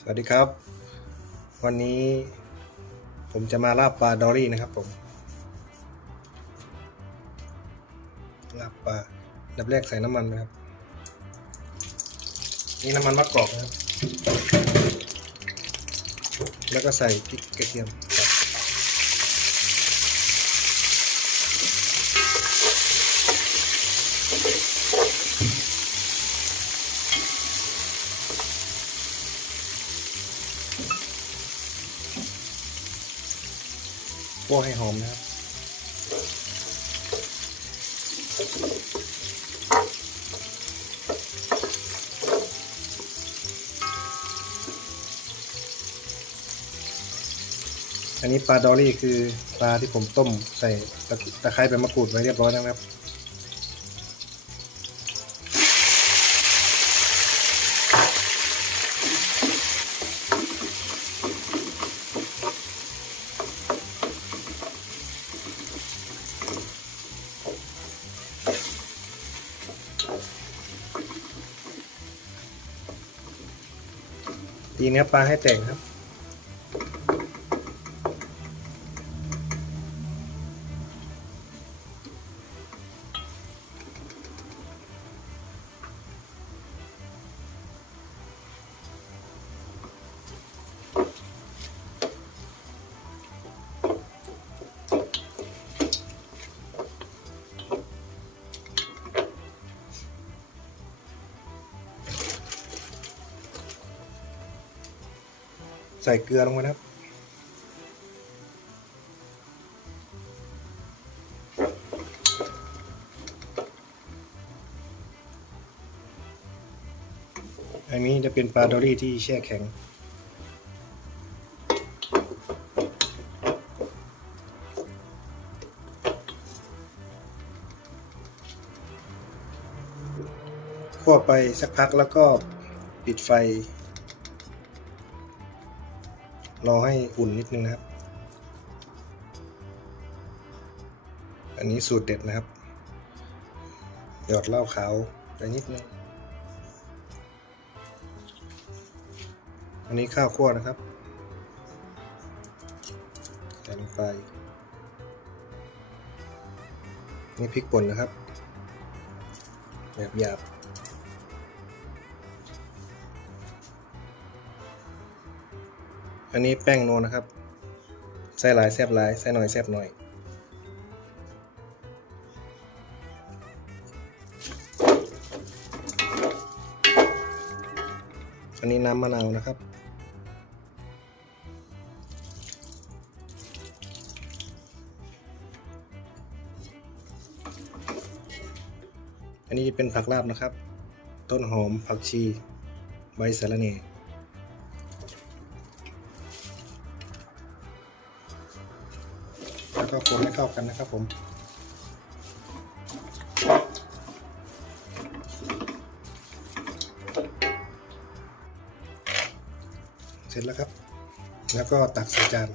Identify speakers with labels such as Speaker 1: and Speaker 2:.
Speaker 1: สวัสดีครับ วันนี้ผมจะมาลาบปลาดอรี่นะครับผมลาบปลาดับแรกใส่น้ำมันนะครับ นี่น้ำมันมะกอกนะครับ แล้วก็ใส่พริกกระเทียมครับ โป้ให้หอมนะครับ อันนี้ปลาดอรี่คือปลาที่ผมต้มใส่ตะตะไคร้ใบมะกรูดไว้เรียบร้อยแล้วนะครับ ตีเนื้อปลาให้แตกครับ ใส่เกลือลงไปนะครับ อันนี้จะเป็นปลาดอรี่ที่แช่แข็ง คั่วไปสักพักแล้วก็ปิดไฟ รอให้อุ่นนิดนึงนะครับ อันนี้สูตรเด็ดนะครับ หยอดเหล้าขาวไปนิดนึง อันนี้ข้าวคั่วนะครับใส่ลงไป นี่พริกป่นนะครับ แบบหยาบ อันนี้แป้งโนวนะครับ ใส่หลายแซบหลาย ใส่หน่อยแซบหน่อย อันนี้น้ำมะนาวนะครับอันนี้เป็นผักลาบนะครับ ต้นหอมผักชี ใบสะระเน่ แล้วก็คนให้เข้ากันนะครับผมเสร็จแล้วครับ แล้วก็ตักใส่จาน